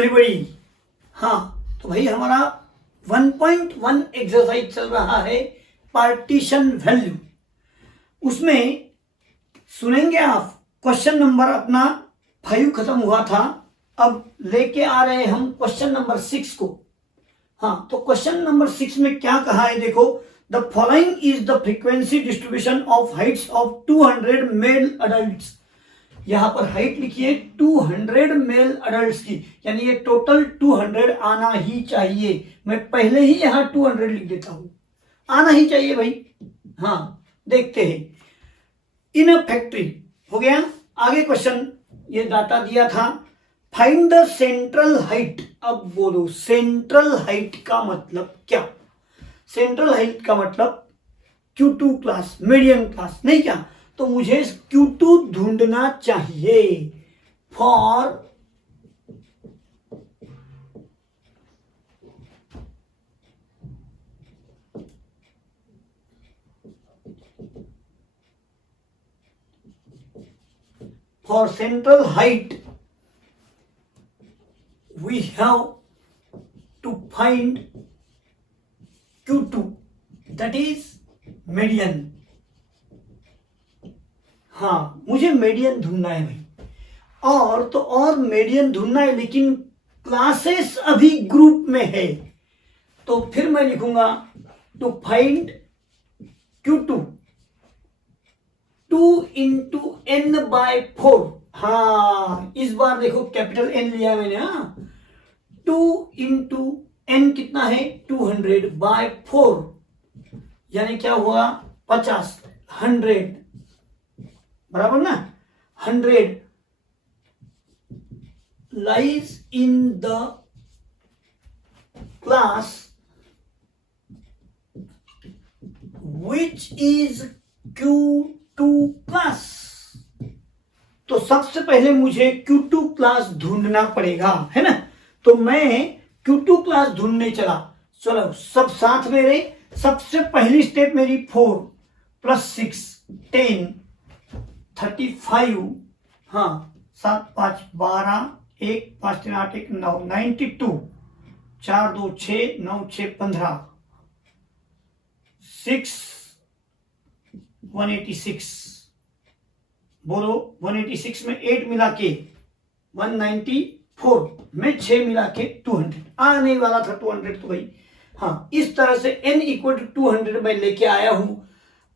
Everybody. हाँ, तो भाई हमारा 1.1 एक्सरसाइज चल रहा है पार्टीशन वैल्यू। उसमें सुनेंगे आप, क्वेश्चन नंबर अपना 5 खत्म हुआ था, अब लेके आ रहे हैं हम क्वेश्चन नंबर 6 को। हाँ, तो क्वेश्चन नंबर 6 में क्या कहा है देखो, the following is the frequency distribution of heights of 200 male adults. यहां पर हाइट लिखिए 200 मेल अडल्ट्स की, यानी ये टोटल 200 आना ही चाहिए। मैं पहले ही यहां 200 लिख देता हूं, आना ही चाहिए भाई। हाँ, देखते हैं। इन अ फैक्ट्री हो गया। आगे क्वेश्चन ये डाटा दिया था, फाइंड द सेंट्रल हाइट। अब बोलो सेंट्रल हाइट का मतलब क्या? सेंट्रल हाइट का मतलब Q2 क्लास, मीडियम क्लास नहीं क्या? तो मुझे Q2 ढूंढना चाहिए for central height we have to find Q2, that is median। हाँ, मुझे मीडियन ढूंढना है भाई। और मीडियन ढूंढना है, लेकिन क्लासेस अभी ग्रुप में है, तो फिर मैं लिखूंगा to find Q2 2 into n/4। हाँ, इस बार देखो कैपिटल N लिया मैंने। हाँ, 2 इंटू n कितना है 200/4, यानी क्या हुआ 50, 100 बराबर ना। 100 lies in the class which is Q2 class। तो सबसे पहले मुझे Q2 क्लास ढूंढना पड़ेगा, है ना। तो मैं Q2 क्लास ढूंढने चला। चलो सब साथ मेरे। सबसे पहली स्टेप मेरी 4 + 6 10 35। हाँ, 7 5 12 1 5 3 8 1 9 92 4 2 6 9 6 15 6 186। बोलो 186 में 8 मिला के 194 में 6 मिला के 200 आने वाला था 200। तो भाई हाँ, इस तरह से n = 200 मैं लेके आया हूं।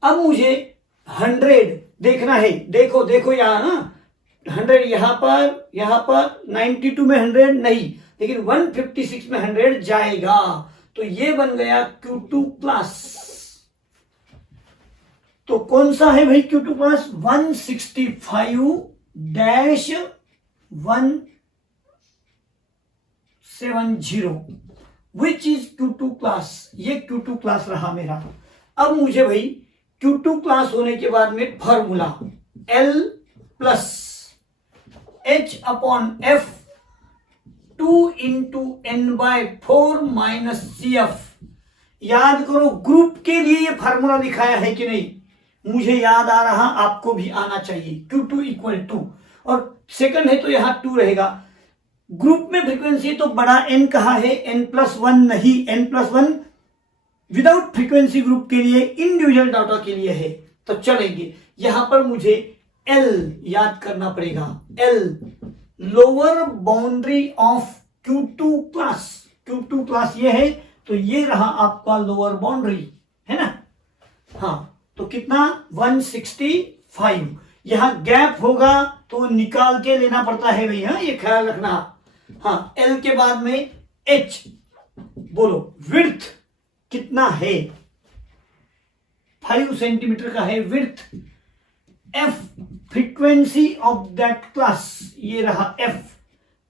अब मुझे 100 देखना है। देखो देखो यहां ना 100 यहां पर 92 में 100 नहीं, लेकिन 156 में 100 जाएगा। तो ये बन गया Q2 क्लास। तो कौन सा है भाई Q2 class? 165-170 which is Q2 class. ये Q2 क्लास रहा मेरा। अब मुझे भाई Q2 क्लास होने के बाद में formula L + H/F 2 into n/4 - CF। याद करो, ग्रुप के लिए ये फार्मूला लिखाया है कि नहीं, मुझे याद आ रहा, आपको भी आना चाहिए। Q2 = 2 और सेकंड है तो यहां 2 रहेगा। ग्रुप में फ्रीक्वेंसी तो बड़ा N कहा है, n+1 नहीं, n+1 विदाउट फ्रीक्वेंसी ग्रुप के लिए, इंडिविजुअल डाटा के लिए है। तो चलेंगे, यहां पर मुझे L याद करना पड़ेगा। L lower boundary of Q2 class. Q2 class ये है, तो ये रहा आपका लोअर बाउंड्री, है ना। हाँ, तो कितना 165। यहां गैप होगा तो निकाल के लेना पड़ता है भैया, ये ख्याल रखना। हाँ, L के बाद में H। बोलो विड्थ कितना है? 5 सेंटीमीटर का है width. F frequency of that class, ये रहा F,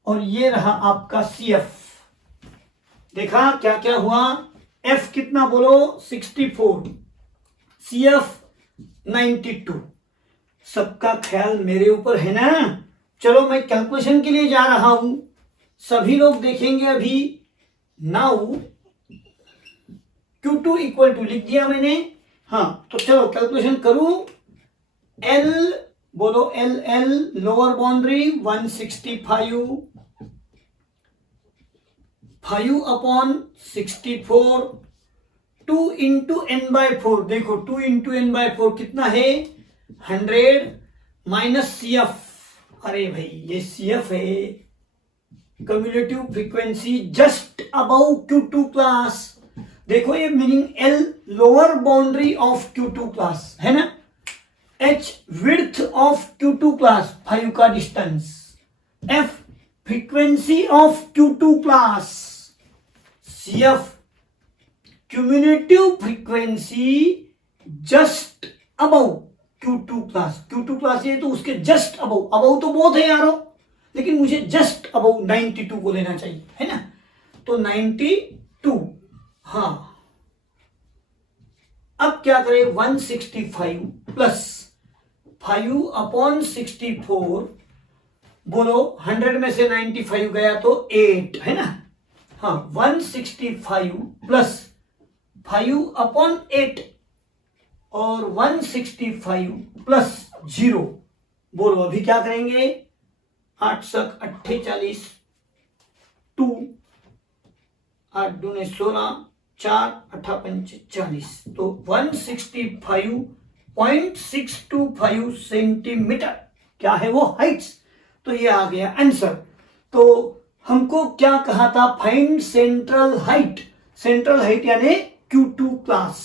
और ये रहा आपका CF। देखा क्या क्या हुआ? F कितना बोलो 64, CF 92। सबका ख्याल मेरे ऊपर है ना। चलो मैं कैलकुलेशन के लिए जा रहा हूं, सभी लोग देखेंगे अभी। नाउ Q2 = लिख दिया मैंने। हाँ, तो चलो कैलकुलेशन करूं। L बोलो L lower boundary 165 5/64, 2 into n/4, देखो 2 इंटू n/4 कितना है 100 माइनस CF, अरे भाई ये CF है, cumulative frequency just above Q2 class. देखो ये meaning L lower boundary of Q2 class है ना, H width of Q2 class 5 का distance, F frequency of Q2 class, CF cumulative frequency just above Q2 class. Q2 class ये तो उसके just above, above तो बहुत है यारो, लेकिन मुझे जस्ट अबव 92 को लेना चाहिए है ना, तो 92। हाँ अब क्या करें, 165 प्लस 5/64, बोलो 100 में से 95 गया तो 8 है ना, हाँ 165 प्लस 5/8 और 165 प्लस 0, बोलो अभी क्या करेंगे, 8 सक 48, 2 8 दूने 16, 4 8 पंचे 40, तो 165.625 सेंटीमीटर क्या है वो हाइट्स, तो ये आ गया आंसर। तो हमको क्या कहा था, find central height, central height यानी Q2 क्लास,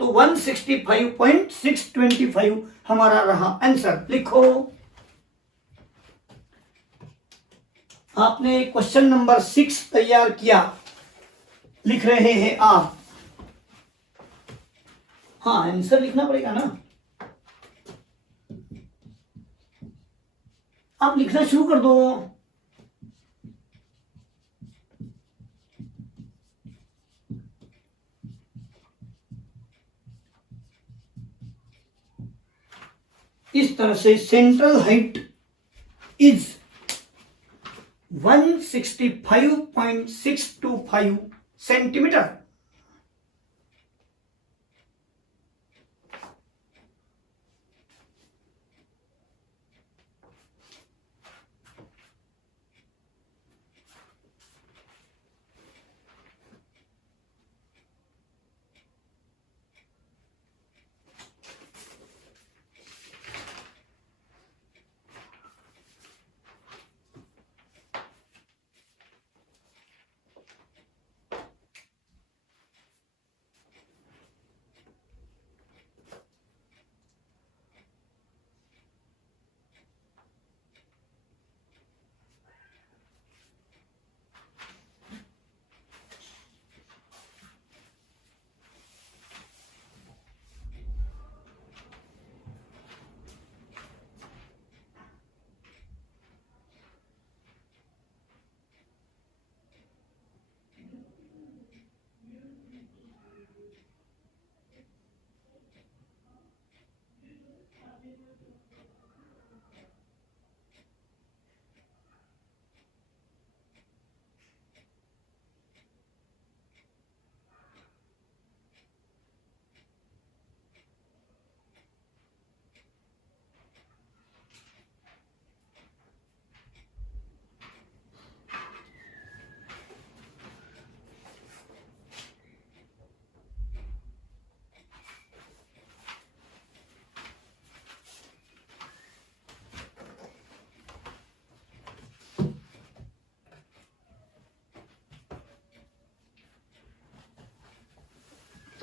तो 165.625 हमारा रहा आंसर। लिखो, आपने क्वेश्चन नंबर 6 तैयार किया, लिख रहे हैं आप, हाँ आंसर लिखना पड़ेगा ना, आप लिखना शुरू कर दो। इस तरह से central height is 165.625 centimetre.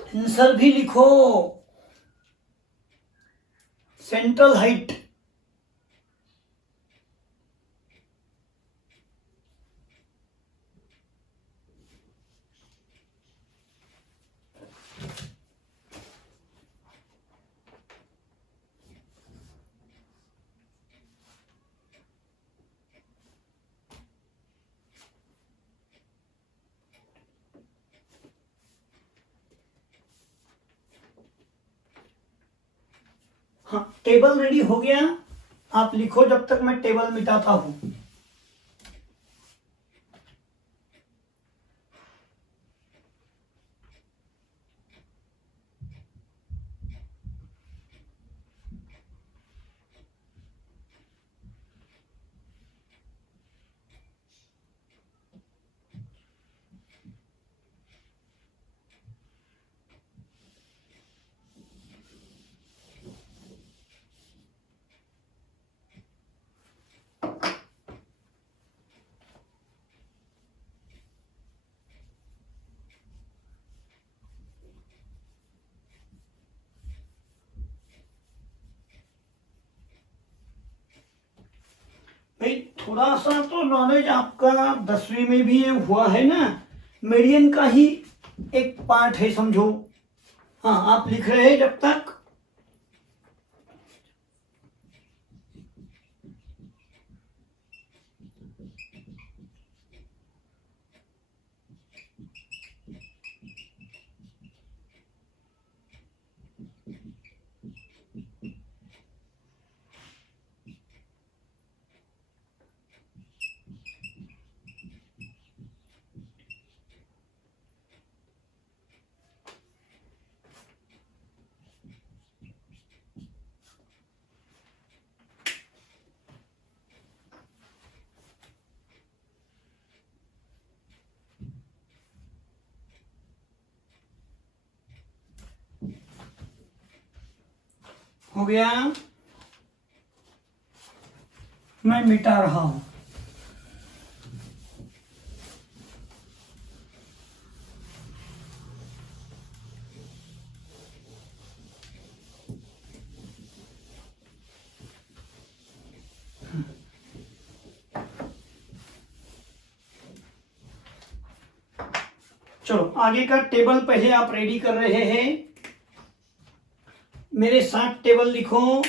Answer भी लिखो, सेंट्रल हाइट हाँ टेबल रेडी हो गया, आप लिखो जब तक मैं टेबल मिटाता हूं। थोड़ा सा तो नॉलेज आपका 10वीं में भी ये हुआ है ना, मीडियन का ही एक पार्ट है समझो। हाँ, आप लिख रहे हैं जब तक। हो गया, मैं मिटा रहा हूं। चलो आगे का टेबल पहले आप रेडी कर रहे हैं, मेरे साथ टेबल लिखो।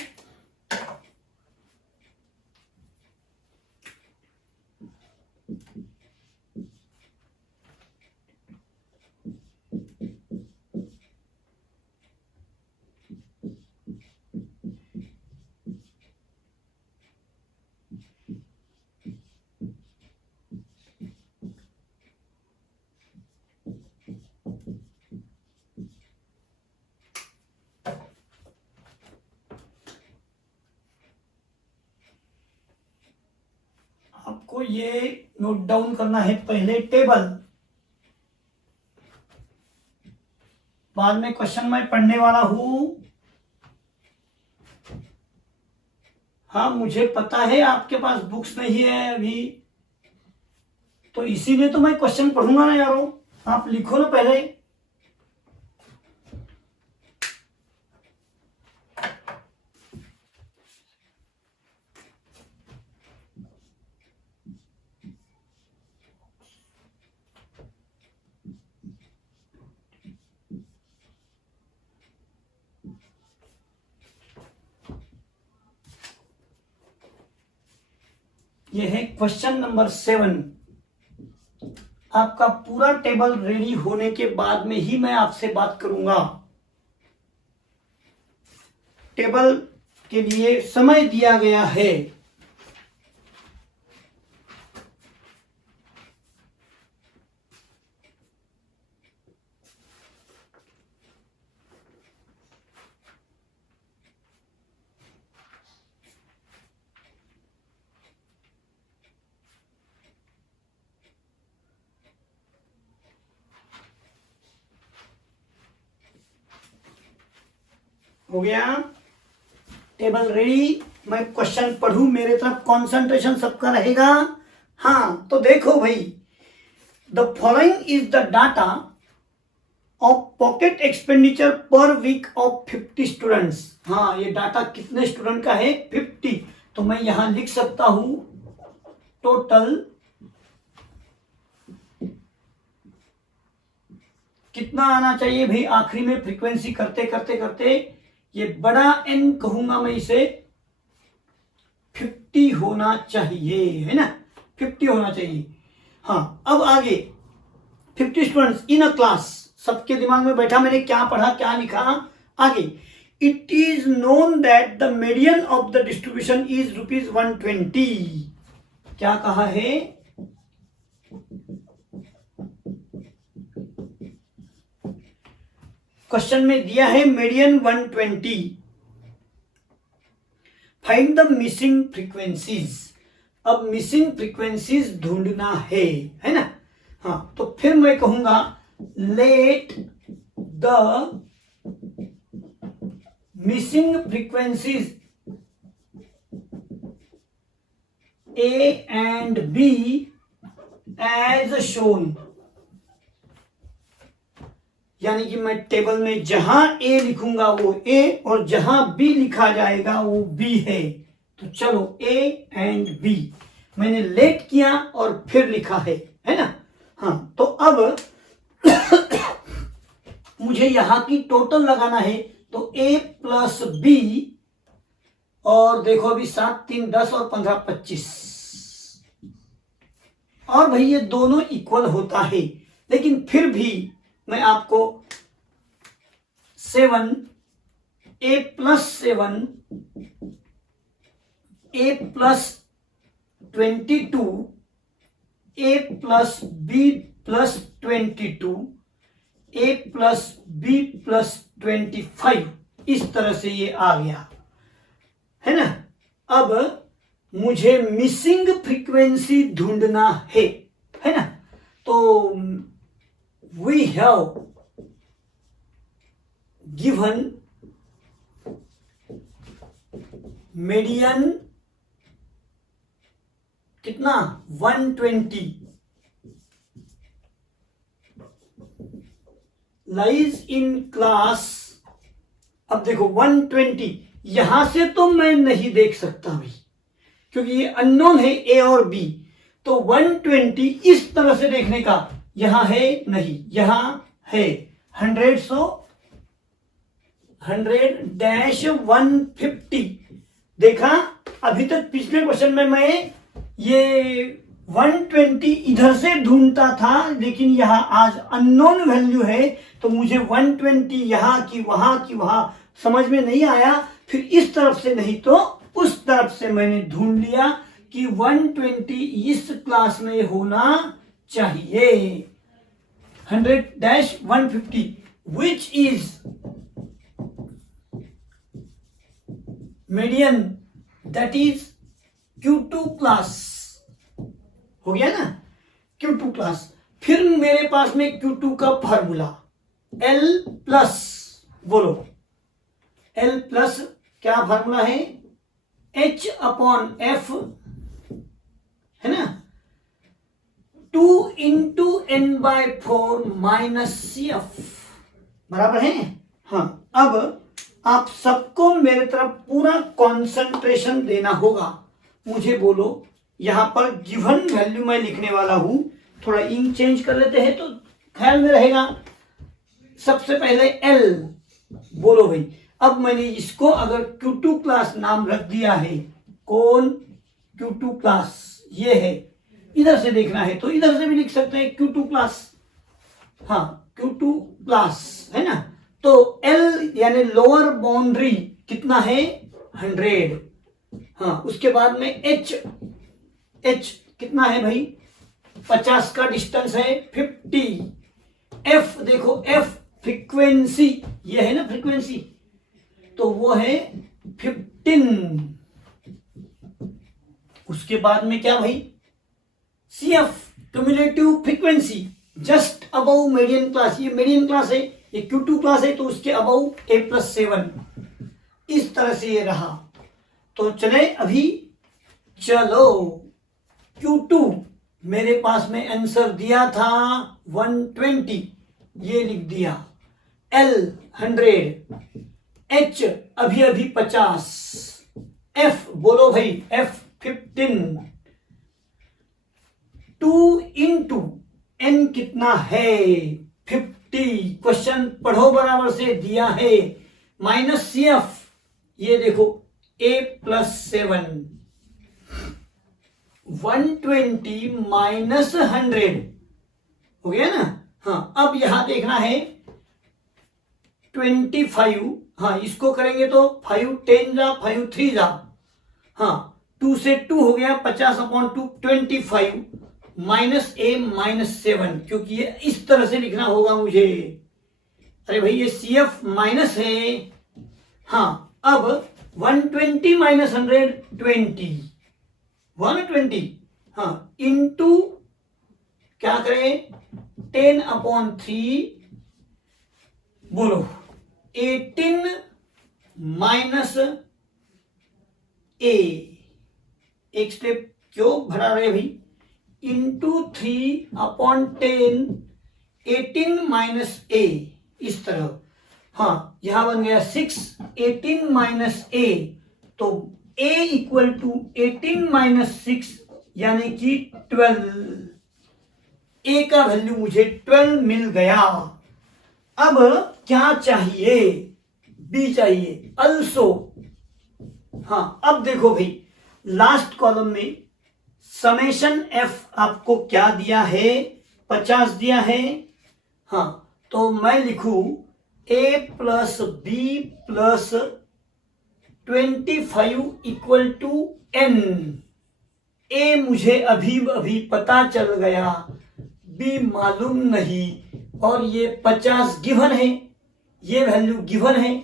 आपको ये नोट डाउन करना है पहले टेबल, बाद में क्वेश्चन मैं पढ़ने वाला हूं। हाँ, मुझे पता है आपके पास बुक्स नहीं है अभी, तो इसीलिए तो मैं क्वेश्चन पढ़ूंगा ना यारो। आप लिखो ना पहले। ये है क्वेश्चन नंबर 7। आपका पूरा टेबल रेडी होने के बाद में ही मैं आपसे बात करूंगा। टेबल के लिए समय दिया गया है हो गया टेबल रेडी। मैं क्वेश्चन पढ़ूं, मेरे तरफ कंसंट्रेशन सबका रहेगा। हाँ, तो देखो भाई, the following is the data of pocket expenditure per week of 50 students. हाँ, ये डाटा कितने स्टूडेंट का है? 50। तो मैं यहां लिख सकता हूं टोटल कितना आना चाहिए भाई। आखिरी में फ्रीक्वेंसी करते करते करते ये बड़ा एन कहूंगा मैं इसे, 50 होना चाहिए, है ना? 50 होना चाहिए। हाँ, अब आगे 50 स्टूडेंट्स इन अ क्लास, सबके दिमाग में बैठा मैंने क्या पढ़ा क्या लिखा। आगे, it is known that the median of the distribution is ₹120। क्या कहा है? क्वेश्चन में दिया है median 120। Find the missing frequencies. अब मिसिंग फ्रीक्वेंसीज ढूंढना है ना? हाँ, तो फिर मैं कहूंगा let the missing frequencies a and b as shown. यानी कि मैं टेबल में जहां ए लिखूंगा वो ए और जहां बी लिखा जाएगा वो बी है। तो चलो ए एंड बी मैंने लेट किया और फिर लिखा है ना। हाँ, तो अब मुझे यहां की टोटल लगाना है, तो a प्लस बी, और देखो अभी 7 3 10 और 15 25, और भाई ये दोनों इक्वल होता है, लेकिन फिर भी मैं आपको 7 a plus 7 a plus 22 a plus b plus 22 a plus b plus 25, इस तरह से ये आ गया है ना। अब मुझे मिसिंग फ्रीक्वेंसी ढूंढना है ना। तो वी हैव गिवन मीडियन कितना 120 लाइज इन क्लास। अब देखो 120 यहां से तो मैं नहीं देख सकता भाई, क्योंकि ये अननोन है a और b। तो 120 इस तरह से देखने का यहां है नहीं, यहां है 100, सो 100-150। देखा, अभी तक पिछले क्वेश्चन में मैं ये 120 इधर से ढूंढता था, लेकिन यहां आज अननोन वैल्यू है, तो मुझे 120 यहां की वहां समझ में नहीं आया। फिर इस तरफ से नहीं तो उस तरफ से मैंने ढूंढ लिया कि 120 इस क्लास में होना चाहिए। 100-150 which is median, that is Q2 class. हो गया ना, Q2 क्लास। फिर मेरे पास में Q2 का फार्मूला L प्लस, बोलो L प्लस क्या फार्मूला है, H अपॉन F है ना, 2 इंटू n/4 माइनस CF बराबर है। हाँ, अब आप सबको मेरे तरफ पूरा कंसंट्रेशन देना होगा। मुझे बोलो, यहां पर गिवन वैल्यू मैं लिखने वाला हूं, थोड़ा इंक चेंज कर लेते हैं तो ख्याल में रहेगा। सबसे पहले L, बोलो भाई। अब मैंने इसको अगर Q2 क्लास नाम रख दिया है, कौन Q2 क्लास ये है, इधर से देखना है तो इधर से भी लिख सकते हैं Q2 क्लास। हाँ, Q2 क्लास है ना। तो L यानी लोअर बाउंड्री कितना है 100। हाँ, उसके बाद में H कितना है भाई, 50 का डिस्टेंस है 50। F देखो, F फ्रीक्वेंसी, ये है ना फ्रीक्वेंसी, तो वो है 15। उसके बाद में क्या भाई, CF cumulative frequency just above median class. ये मीडियन क्लास है, ये Q2 क्लास है, तो उसके अबव a प्लस 7। इस तरह से ये रहा। तो चले अभी, चलो Q2 मेरे पास में आंसर दिया था 120, ये लिख दिया। L 100, H अभी 50, F बोलो भाई, F 15, 2 इंटू n कितना है 50, क्वेश्चन पढ़ो बराबर से दिया है, माइनस CF, ये देखो a प्लस 7, 120 माइनस 100 हो गया ना। हाँ, अब यहां देखना है 25। हाँ, इसको करेंगे तो 5 10 जा, 5 3 जा। हाँ, 2 से 2 हो गया, 50/2 25 माइनस a माइनस 7, क्योंकि ये इस तरह से लिखना होगा मुझे। अरे भाई, ये CF माइनस है। हाँ, अब 120 माइनस 120, 120। हाँ, इंटू क्या करें, 10/3, बोलो 18 माइनस a, एक स्टेप क्यों भरा रहे भाई, इंटू 3/10, 18 माइनस a, इस तरह। हाँ, यहां बन गया 6, 18 माइनस a, तो a इक्वल टू 18 माइनस 6, यानी कि 12, ए का वैल्यू मुझे 12 मिल गया। अब क्या चाहिए, बी चाहिए अल्सो। हाँ, अब देखो भाई, लास्ट कॉलम में समेशन एफ आपको क्या दिया है, 50 दिया है। हाँ, तो मैं लिखूं A plus B plus 25 equal to N. ए मुझे अभी अभी पता चल गया, बी मालूम नहीं, और ये 50 गिवन है, ये वैल्यू गिवन है।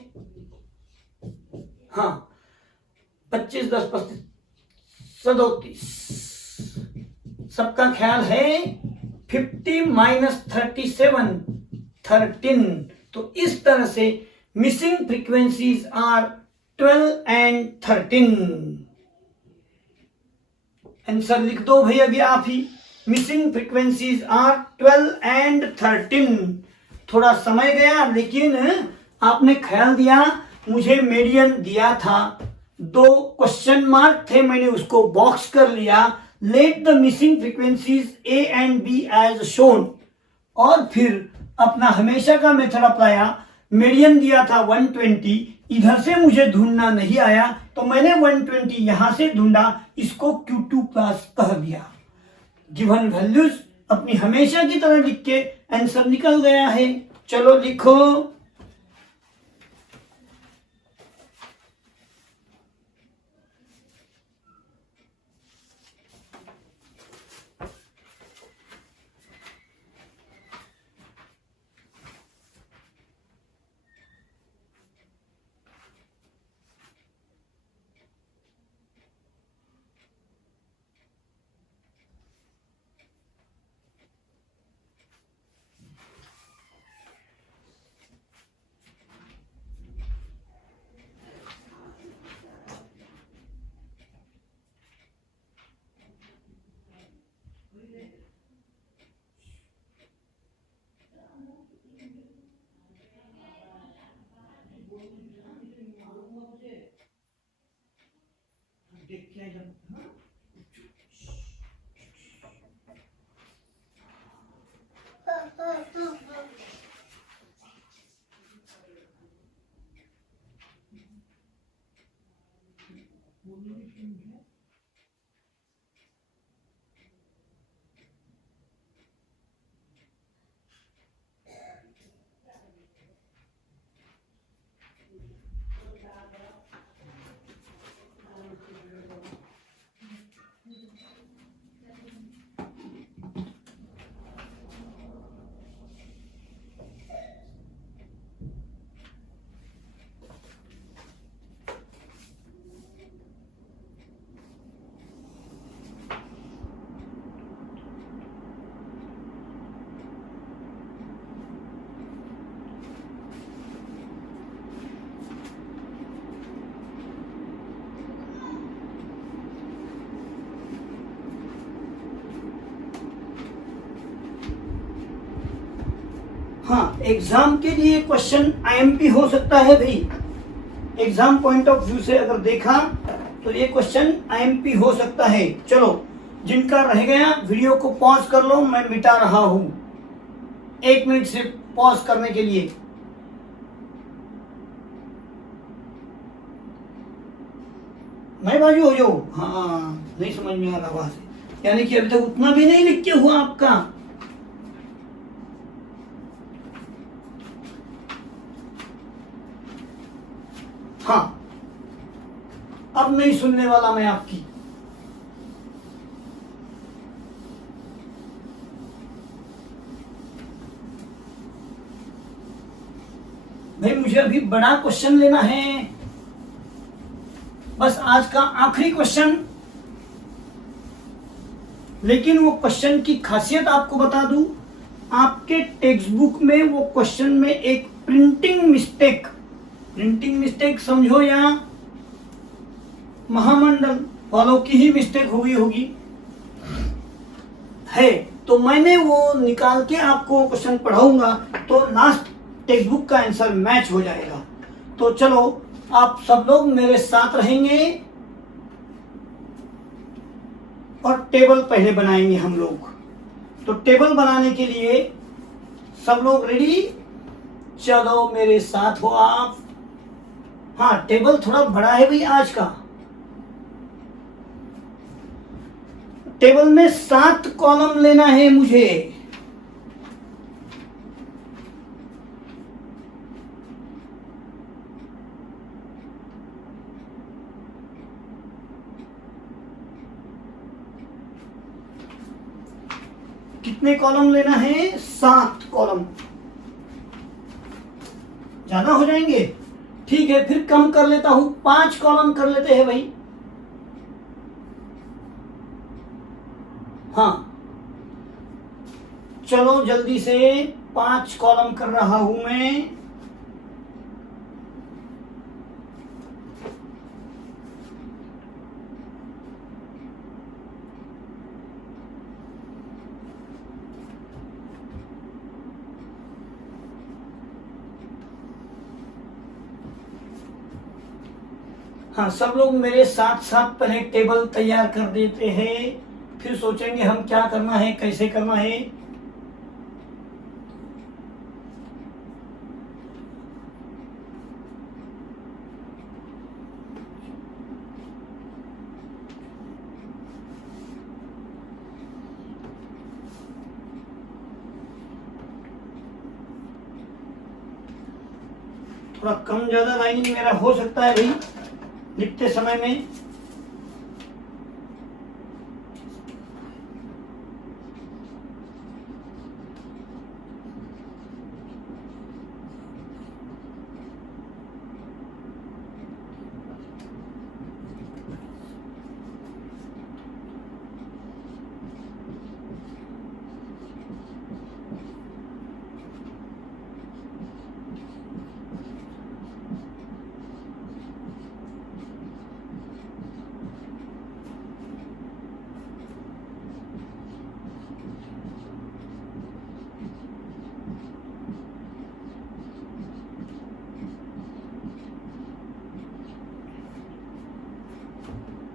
हाँ, 25 10 35 37, सबका ख्याल है 50 माइनस 37 13। तो इस तरह से missing frequencies are 12 and 13। Answer लिख दो भाई अभी आप ही, मिसिंग फ्रीक्वेंसीज आर 12 एंड 13। थोड़ा समय गया, लेकिन आपने ख्याल दिया, मुझे मीडियन दिया था, 2 क्वेश्चन मार्क थे, मैंने उसको बॉक्स कर लिया, let the missing frequencies a and b as shown, और फिर अपना हमेशा का मेथड अपनाया। मीडियन दिया था 120, इधर से मुझे ढूंढना नहीं आया, तो मैंने 120 यहां से ढूंढा, इसको Q2 प्लस कह दिया। गिवन वैल्यूज अपनी हमेशा की तरह लिख के आंसर निकल गया है। चलो लिखो, हाँ, एग्जाम के लिए क्वेश्चन आईएमपी हो सकता है भाई। एग्जाम पॉइंट ऑफ व्यू से अगर देखा तो ये क्वेश्चन आईएमपी हो सकता है। चलो, जिनका रह गया वीडियो को पॉज कर लो, मैं मिटा रहा हूं 1 मिनट से पॉज करने के लिए। मैं बाजू हो जाओ। हाँ, नहीं समझ में आ रहा वहां से, यानी कि अभी तक उतना भी नहीं लिख के हुआ आपका। हाँ, अब नहीं सुनने वाला मैं आपकी। भाई मुझे अभी बड़ा क्वेश्चन लेना है, बस आज का आखिरी क्वेश्चन। लेकिन वो क्वेश्चन की खासियत आपको बता दूं, आपके टेक्स्ट बुक में वो क्वेश्चन में एक प्रिंटिंग मिस्टेक समझो या महामंडल वालों की ही मिस्टेक हुई होगी है, तो मैंने वो निकाल के आपको क्वेश्चन पढ़ाऊंगा, तो लास्ट टेक्स्ट बुक का आंसर मैच हो जाएगा। तो चलो, आप सब लोग मेरे साथ रहेंगे और टेबल पहले बनाएंगे हम लोग। तो टेबल बनाने के लिए सब लोग रेडी? चलो मेरे साथ हो आप। हाँ, टेबल थोड़ा बड़ा है भाई आज का। टेबल में 7 कॉलम लेना है मुझे। कितने कॉलम लेना है? 7 कॉलम। ज्यादा हो जाएंगे? ठीक है, फिर कम कर लेता हूं, 5 कॉलम कर लेते हैं भाई। हाँ, चलो जल्दी से 5 कॉलम कर रहा हूं मैं। हाँ, सब लोग मेरे साथ साथ पहले टेबल तैयार कर देते हैं, फिर सोचेंगे हम क्या करना है, कैसे करना है। थोड़ा कम ज्यादा लाइनिंग मेरा हो सकता है भाई लिखते समय में।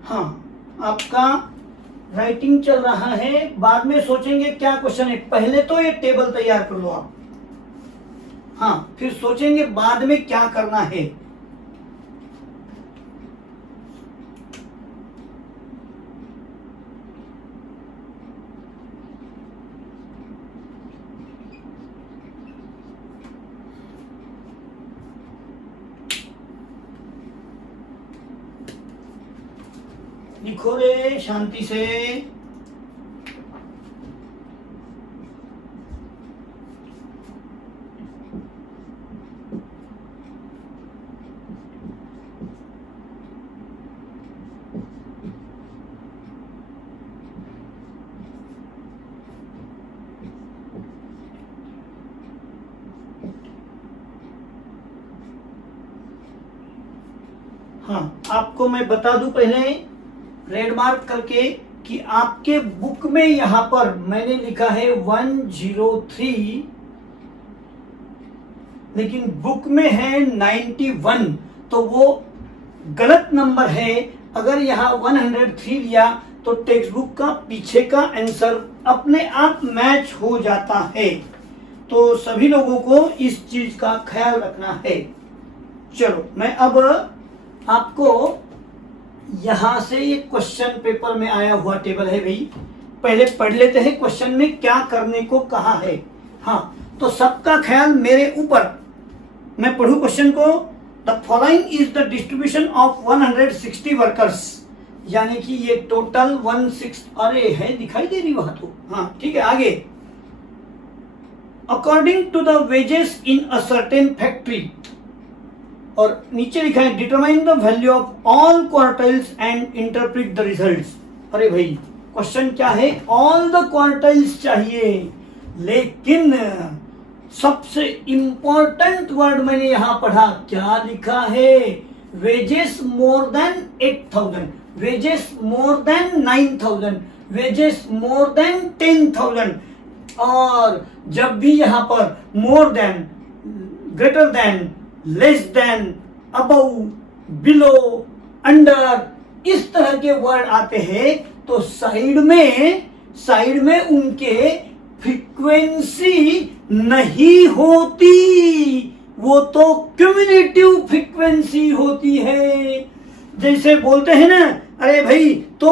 हाँ, आपका राइटिंग चल रहा है, बाद में सोचेंगे क्या क्वेश्चन है। पहले तो ये टेबल तैयार कर लो आप। हाँ, फिर सोचेंगे बाद में क्या करना है। लिखो रे शांति से। हाँ, आपको मैं बता दूं पहले रेड मार्क करके कि आपके बुक में यहां पर मैंने लिखा है 103, लेकिन बुक में है 91, तो वो गलत नंबर है। अगर यहां 103 लिया तो टेक्स्ट बुक का पीछे का आंसर अपने आप मैच हो जाता है। तो सभी लोगों को इस चीज का ख्याल रखना है। चलो, मैं अब आपको यहां से ये क्वेश्चन पेपर में आया हुआ टेबल है भाई, पहले पढ़ लेते हैं क्वेश्चन में क्या करने को कहा है। हाँ, तो सबका ख्याल मेरे ऊपर। मैं पढ़ू क्वेश्चन को। The following is the distribution of 160 workers, यानी कि ये टोटल 16। अरे है, दिखाई दे रही वहां तो। हाँ ठीक है, आगे। According to the wages in a certain factory, और नीचे लिखा है determine the value of all quartiles and interpret the results. अरे भाई, क्वेश्चन क्या है? ऑल द क्वार्टाइल्स चाहिए, लेकिन सबसे इंपॉर्टेंट वर्ड मैंने यहां पढ़ा, क्या लिखा है? Wages more than 8,000, wages more than 9,000, wages more than 10,000। और जब भी यहां पर more than, greater than, less than, above, below, under, इस तरह के वर्ड आते हैं तो साइड में उनके फ्रीक्वेंसी नहीं होती, वो तो क्यूमुलेटिव फ्रीक्वेंसी होती है। जैसे बोलते हैं ना, अरे भाई तो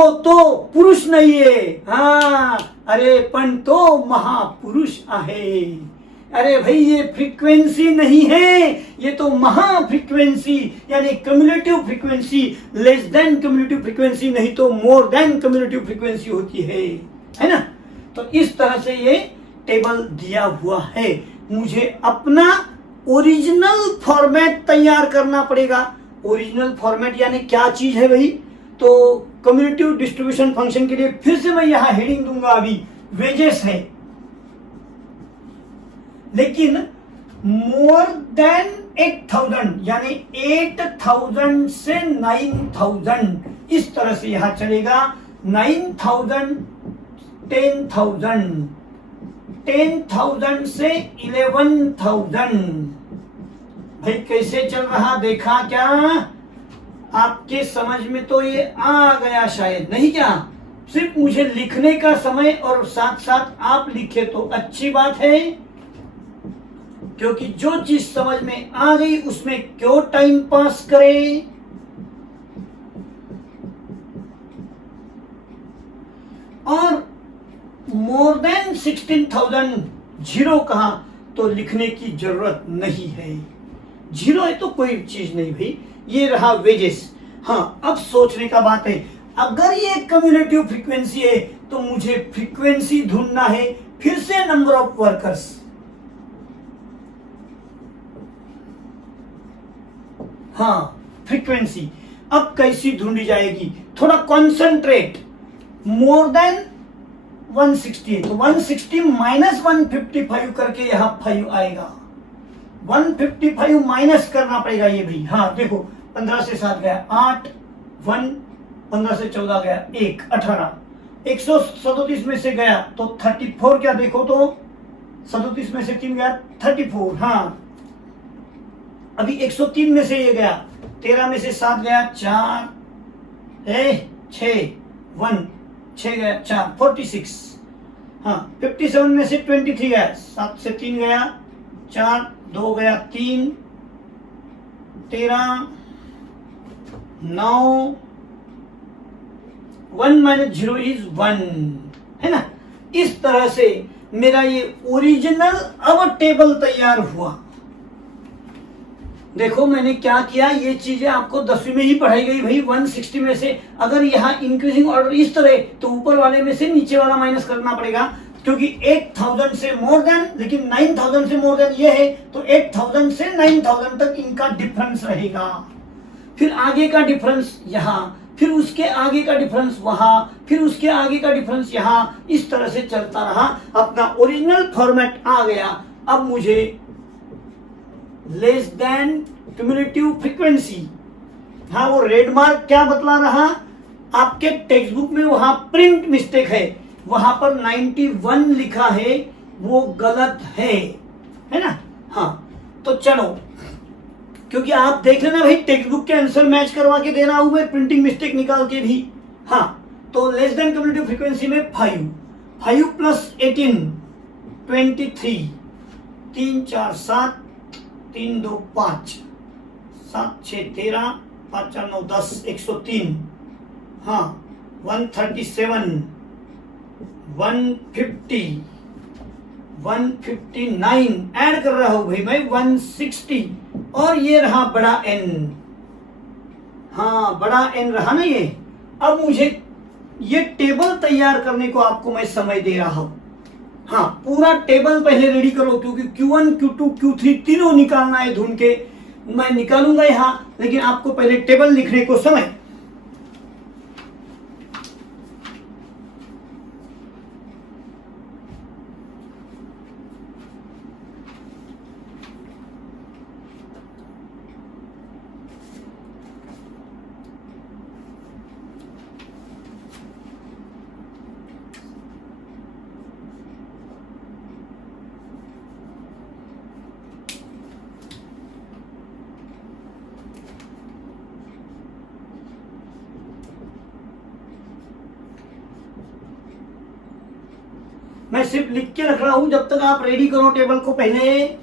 पुरुष नहीं है, हाँ अरे पण तो महापुरुष आहे। अरे भाई ये फ्रीक्वेंसी नहीं है, ये तो महा फ्रीक्वेंसी यानी cumulative frequency, less than cumulative frequency नहीं तो मोर देन क्यूमुलेटिव फ्रीक्वेंसी होती है ना। तो इस तरह से ये टेबल दिया हुआ है। मुझे अपना ओरिजिनल फॉर्मेट तैयार करना पड़ेगा। ओरिजिनल फॉर्मेट यानी क्या चीज है भाई, तो कम्युलेटिव डिस्ट्रीब्यूशन फंक्शन के लिए फिर से मैं यहां हेडिंग दूंगा, अभी वेजेस है, लेकिन मोर देन 8000 यानी 8000 से 9000 इस तरह से यहां चलेगा। 9000 10,000 10,000 से 11,000। भाई कैसे चल रहा देखा क्या? आपके समझ में तो ये आ गया शायद, नहीं क्या? सिर्फ मुझे लिखने का समय और साथ साथ आप लिखे तो अच्छी बात है, क्योंकि जो चीज समझ में आ गई उसमें क्यों टाइम पास करें। और मोर देन 16,000 जीरो कहा तो लिखने की जरूरत नहीं है, जीरो है तो कोई चीज नहीं भाई। ये रहा वेजेस। हाँ, अब सोचने का बात है, अगर ये कम्युलेटिव फ्रीक्वेंसी है तो मुझे फ्रीक्वेंसी ढूंढना है। फिर से नंबर ऑफ वर्कर्स, हाँ फ्रीक्वेंसी अब कैसी ढूंढी जाएगी? थोड़ा कॉन्सेंट्रेट। मोर देन 160 है तो 160 माइनस 155 करके यहां 5 आएगा। 155 माइनस करना पड़ेगा ये भी। हाँ देखो, 15 से 7 गया 8, 1 15 से 14 गया 1 18, 137 में से गया तो 34, क्या देखो तो 37 में से 3 गया 34। हाँ अभी 103 में से ये गया, 13 में से 7 गया 4 6 1 6 गया 4 46। हाँ 57 में से 23 गया, 7 से 3 गया 4 2 गया 3 13 9 1 माइनस 0 इज 1, है ना। इस तरह से मेरा ये ओरिजिनल अब टेबल तैयार हुआ। देखो मैंने क्या किया, ये चीजें आपको 10वीं में ही पढ़ाई गई भाई। 160 में से अगर यहाँ इंक्रीजिंग ऑर्डर इस तरह तो ऊपर वाले में से नीचे वाला माइनस करना पड़ेगा, क्योंकि 8000 से मोर देन, लेकिन 9000 से मोर देन ये है तो 8000 से 9000 तक इनका डिफरेंस रहेगा। फिर आगे का डिफरेंस यहाँ, फिर उसके आगे का डिफरेंस वहां, फिर उसके आगे का डिफरेंस यहाँ, इस तरह से चलता रहा। अपना ओरिजिनल फॉर्मेट आ गया। अब मुझे लेस देन क्यूमुलेटिव फ्रीक्वेंसी, हाँ वो रेड मार्क क्या बतला रहा, आपके टेक्स्ट बुक में वहां प्रिंट मिस्टेक है, वहां पर 91 लिखा है, वो गलत है ना। हाँ तो चलो, क्योंकि आप देख लेना भाई, टेक्स्ट बुक के आंसर मैच करवा के दे रहा हूं मैं, प्रिंटिंग मिस्टेक निकाल के भी। हाँ तो लेस देन क्यूमुलेटिव फ्रीक्वेंसी में 5 प्लस 18 23, 3 4 7, 3 2 5, 7 6 13, 5 4 9 10, 103। हाँ 137, 150, 159 ऐड कर रहा हूं भाई मैं, 160, और ये रहा बड़ा एन। हाँ बड़ा एन रहा ना ये। अब मुझे ये टेबल तैयार करने को आपको मैं समय दे रहा हूं। हाँ पूरा टेबल पहले रेडी करो, क्योंकि Q1 Q2 Q3 तीनों निकालना है ढूंढ के। मैं निकालूंगा यहां, लेकिन आपको पहले टेबल लिखने को समय। सिर्फ लिख के रख रहा हूं, जब तक आप रेडी करो टेबल को पहले।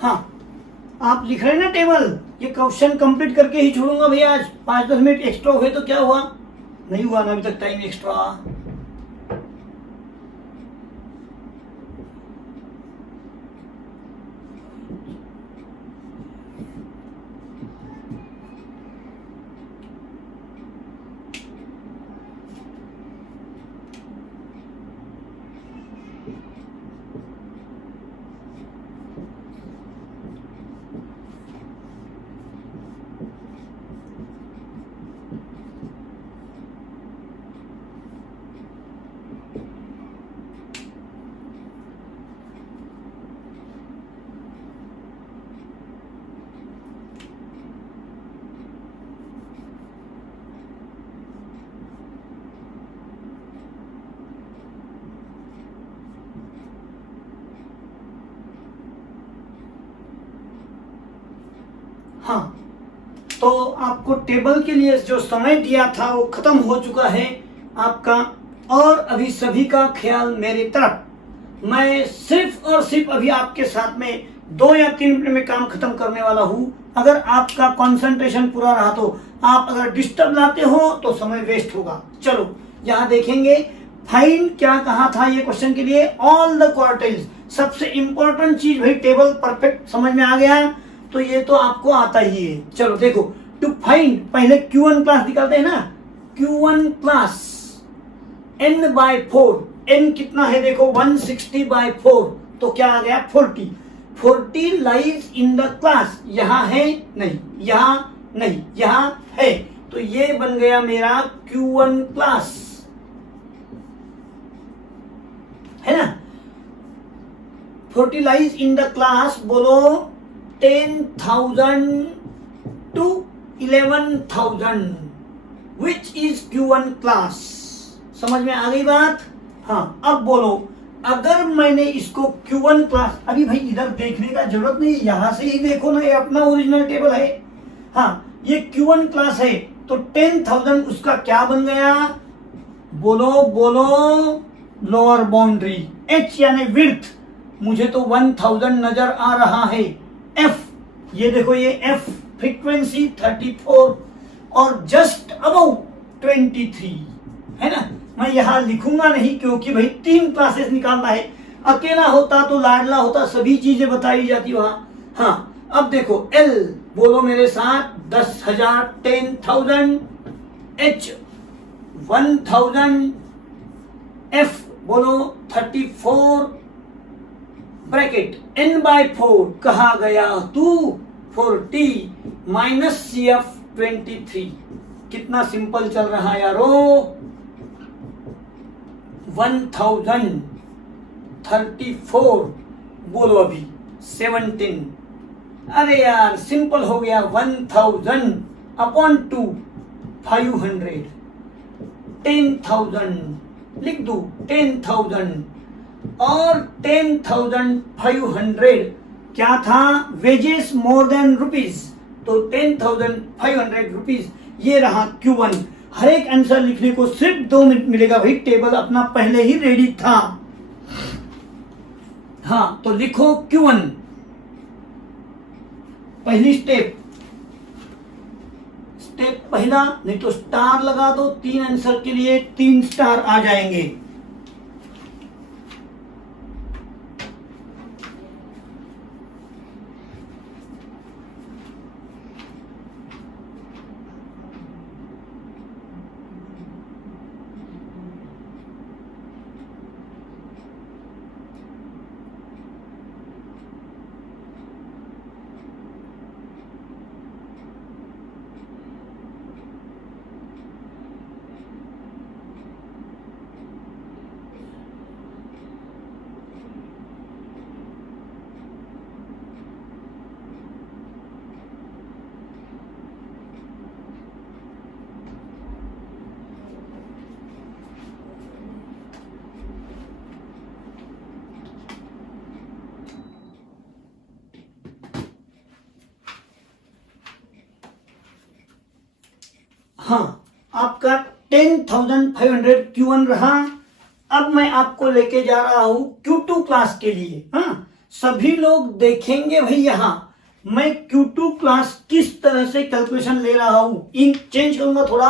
हाँ, आप लिख रहे हैं ना टेबल, ये क्वेश्चन कंप्लीट करके ही छोड़ूंगा भैया। आज 5-10 मिनट एक्स्ट्रा हुए तो क्या हुआ, नहीं हुआ ना अभी तक टाइम एक्स्ट्रा। हाँ, तो आपको टेबल के लिए जो समय दिया था वो खत्म हो चुका है आपका, और अभी सभी का ख्याल मेरी तरफ। मैं सिर्फ और सिर्फ अभी आपके साथ में 2 या 3 मिनट में काम खत्म करने वाला हूं। अगर आपका कंसंट्रेशन पूरा रहा तो, आप अगर डिस्टर्ब लाते हो तो समय वेस्ट होगा। चलो यहां देखेंगे, फाइंड क्या कहा था ये क्वेश्चन के लिए, ऑल द क्वार्टाइल्स। सबसे इंपॉर्टेंट चीज भाई, टेबल परफेक्ट समझ में आ गया तो ये तो आपको आता ही है। चलो देखो, टू फाइंड, पहले Q1 क्लास निकालते हैं ना, Q1 क्लास n/4, n कितना है देखो 160/4, तो क्या आ गया 40। 40 लाइज इन द क्लास, यहां है नहीं, यहां नहीं, यहां है, तो ये बन गया मेरा Q1 क्लास, है ना। 40 लाइज इन द क्लास, बोलो 10,000 to 11,000, which is Q1 class. समझ में आ गई बात। हाँ, अब बोलो, अगर मैंने इसको Q1 क्लास, अभी भाई इधर देखने का जरूरत नहीं, यहां से ही देखो ना, ये अपना ओरिजिनल टेबल है। हाँ, ये Q1 क्लास है, तो 10,000 उसका क्या बन गया, बोलो बोलो, लोअर बाउंड्री, H यानी विड्थ, मुझे तो 1000 नजर आ रहा है। F, ये देखो ये F फ्रीक्वेंसी 34 और जस्ट अबव 23, है ना। मैं यहां लिखूंगा नहीं क्योंकि भाई 3 क्लासेस निकालना है, अकेला होता तो लाडला होता, सभी चीजें बताई जाती वहां। हाँ, अब देखो L, बोलो मेरे साथ, 10,000, 10,000, H 1,000, F बोलो 34, ब्रैकेट n/4 कहा गया तू 40 माइनस CF 23, कितना सिंपल चल रहा है यारो। 1000, 34, बोलो अभी 17, अरे यार सिंपल हो गया, 1000 अपॉन 2 500, 10,000 लिख दू, 10,000 और 10,500 क्या था, वेजेस मोर देन रुपीज, तो 10,500 रुपीज, ये रहा Q1। हर एक आंसर लिखने को सिर्फ 2 मिनट मिलेगा भाई, टेबल अपना पहले ही रेडी था। हाँ, तो लिखो Q1, पहली स्टेप पहला, नहीं तो स्टार लगा दो, 3 आंसर के लिए 3 स्टार आ जाएंगे। हाँ, आपका 10,500 Q1 रहा। अब मैं आपको लेके जा रहा हूं Q2 क्लास के लिए। हाँ, सभी लोग देखेंगे भाई यहां मैं Q2 क्लास किस तरह से कैलकुलेशन ले रहा हूं। इन चेंज करूंगा थोड़ा।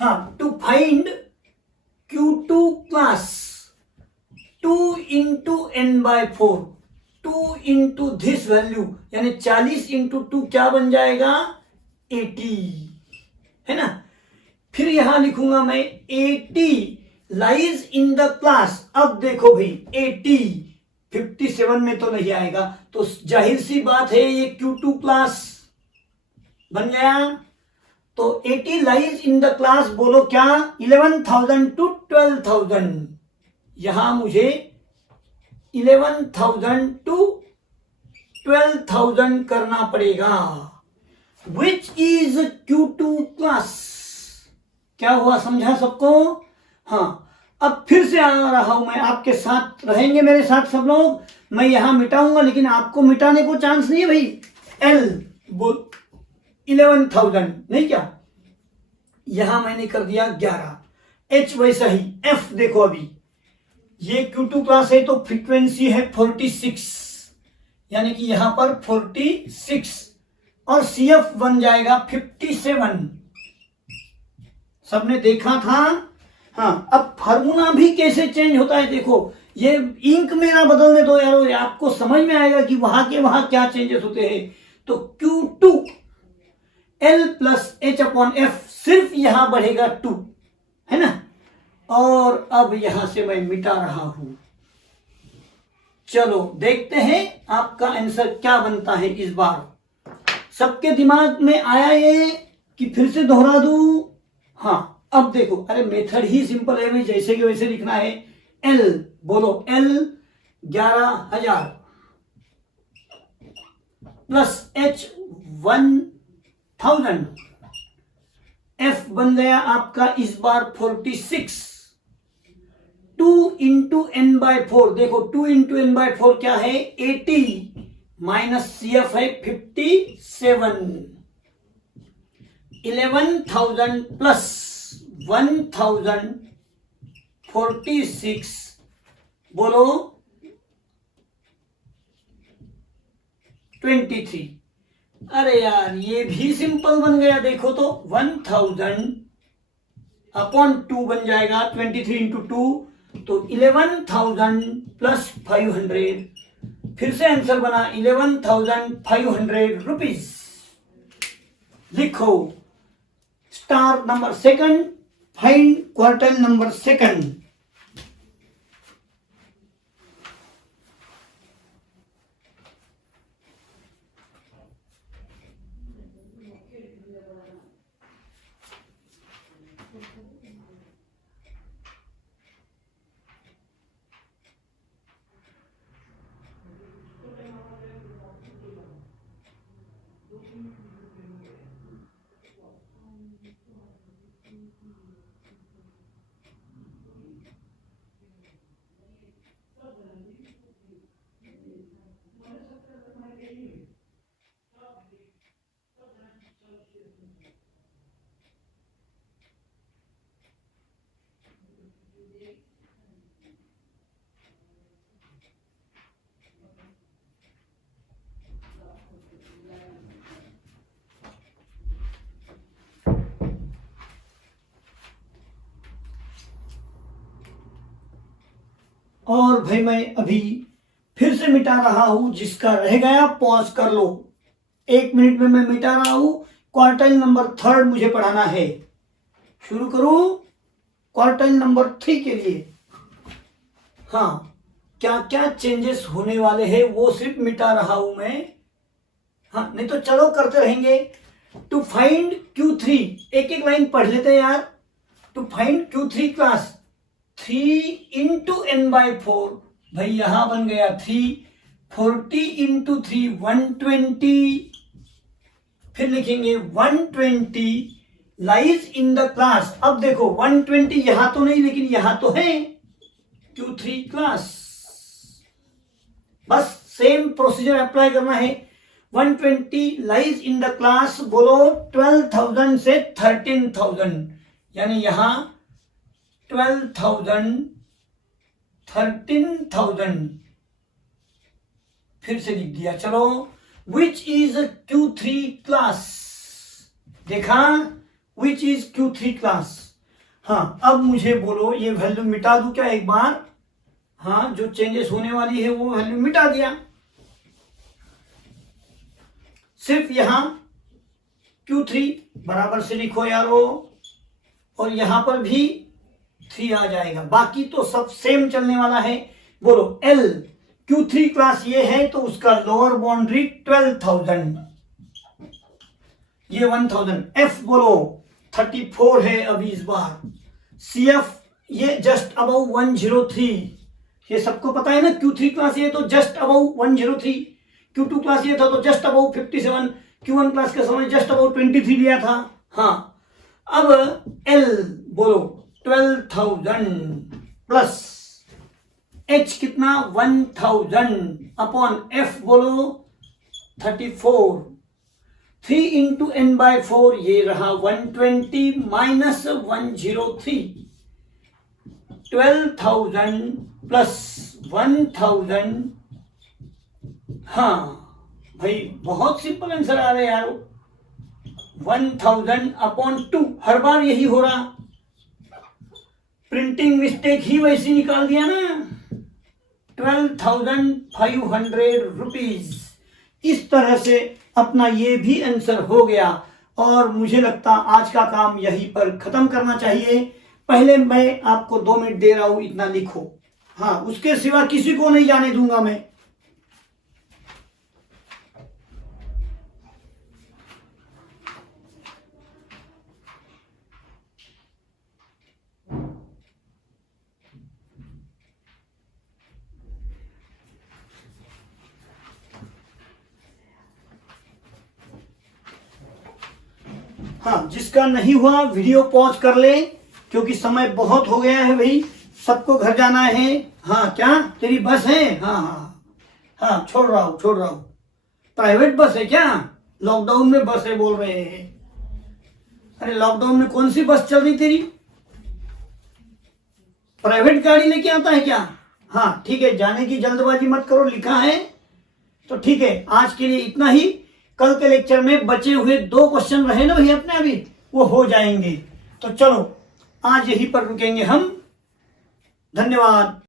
हाँ, to find Q2 class 2 into n/4, 2 into this value, यानी 40 इंटू 2 क्या बन जाएगा 80, है ना। फिर यहां लिखूंगा मैं 80 लाइज इन द क्लास। अब देखो भाई 80 57 में तो नहीं आएगा, तो जाहिर सी बात है ये Q2 क्लास बन गया। तो 80 लाइज इन द क्लास बोलो क्या 11,000 टू 12,000। यहां मुझे 11,000 टू 12,000 करना पड़ेगा, विच इज Q2 क्लास। क्या हुआ, समझा सबको। हाँ, अब फिर से आ रहा हूं मैं आपके साथ, रहेंगे मेरे साथ सब लोग। मैं यहां मिटाऊंगा लेकिन आपको मिटाने को चांस नहीं है भाई। L बोल 11,000 नहीं, क्या यहां मैंने कर दिया 11। H वैसा ही। F देखो अभी ये Q2 क्लास है तो फ्रीक्वेंसी है 46, यानी कि यहां पर 46 और CF बन जाएगा 57। सबने देखा था। हाँ, अब फार्मूला भी कैसे चेंज होता है देखो। ये इंक मेरा बदलने दो यारो, आपको समझ में आएगा कि वहां के वहां क्या चेंजेस होते हैं। तो Q2 L प्लस H/F सिर्फ यहां बढ़ेगा 2, है ना। और अब यहां से मैं मिटा रहा हूं। चलो देखते हैं आपका आंसर क्या बनता है इस बार। सबके दिमाग में आया ये कि फिर से दोहरा दूं। हाँ, अब देखो, अरे मेथड ही सिंपल है भाई, जैसे कि वैसे लिखना है। L बोलो, L 11,000 प्लस H 1,000, F बन गया आपका इस बार 46। 2 इंटू n/4 देखो, 2 इंटू n/4 क्या है 80 माइनस CF है 57। 11,000 प्लस 1,000 46 बोलो 23। अरे यार ये भी सिंपल बन गया, देखो तो 1,000/2 बन जाएगा 23 इंटू 2, तो 11,000 प्लस 500। फिर से आंसर बना 11,500 रुपीज। लिखो star number second, find quartile number second. और भाई मैं अभी फिर से मिटा रहा हूं, जिसका रह गया पॉज कर लो। 1 मिनट में मैं मिटा रहा हूं। क्वार्टाइल नंबर 3 मुझे पढ़ाना है। शुरू करूं क्वार्टाइल नंबर 3 के लिए। हाँ, क्या क्या चेंजेस होने वाले हैं वो सिर्फ मिटा रहा हूं मैं। हाँ, नहीं तो चलो करते रहेंगे। टू फाइंड Q3, एक एक लाइन पढ़ लेते हैं यार। To find Q3 class 3 into n/4, भाई यहां बन गया 3। 40 इंटू 3 120। फिर लिखेंगे 120 लाइज इन द क्लास। अब देखो 120 यहां तो नहीं, लेकिन यहां तो है Q3 क्लास। बस सेम प्रोसीजर अप्लाई करना है। 120 लाइज इन द क्लास, बोलो 12,000 से 13,000, यानी यहां 12,000 13,000 फिर से लिख दिया। चलो, विच इज Q3 क्लास, देखा विच इज Q3 क्लास। हाँ, अब मुझे बोलो ये वैल्यू मिटा दूं क्या एक बार? हाँ, जो चेंजेस होने वाली है वो वैल्यू मिटा दिया। सिर्फ यहां Q3 बराबर से लिखो यारो, और यहां पर भी 3 आ जाएगा, बाकी तो सब सेम चलने वाला है। बोलो L, Q3 क्लास ये है तो उसका लोअर बाउंड्री 12,000, ये 1,000। F बोलो 34 है अभी इस बार। CF ये जस्ट अबव 103, ये सबको पता है ना, Q3 क्लास ये तो जस्ट अबव 103, Q2 क्लास ये था तो जस्ट अबव 57, Q1 क्लास के समय जस्ट अबव 23 लिया था। हाँ, अब L बोलो 12,000 प्लस H कितना 1,000 अपॉन F बोलो 34, 3 इंटू n/4 ये रहा 120 माइनस 103, 12,000 प्लस 1,000। हाँ भाई, बहुत सिंपल आंसर आ रहे यार, 1,000 अपॉन 2, हर बार यही हो रहा, प्रिंटिंग मिस्टेक ही वैसी निकाल दिया ना, 12,500 रुपीज। इस तरह से अपना ये भी आंसर हो गया, और मुझे लगता आज का काम यहीं पर खत्म करना चाहिए। पहले मैं आपको 2 मिनट दे रहा हूं, इतना लिखो। हाँ, उसके सिवा किसी को नहीं जाने दूंगा मैं। हाँ, जिसका नहीं हुआ वीडियो पॉज कर ले, क्योंकि समय बहुत हो गया है भाई, सबको घर जाना है। हाँ, क्या तेरी बस है? हाँ हाँ हाँ, छोड़ रहा हूं। प्राइवेट बस है क्या? लॉकडाउन में बस है बोल रहे हैं। अरे लॉकडाउन में कौन सी बस चल रही तेरी? प्राइवेट गाड़ी लेके आता है क्या? हाँ ठीक है, जाने की जल्दबाजी मत करो, लिखा है तो ठीक है। आज के लिए इतना ही। कल के लेक्चर में बचे हुए 2 क्वेश्चन रहे ना भाई अपने, अभी वो हो जाएंगे। तो चलो आज यहीं पर रुकेंगे हम। धन्यवाद।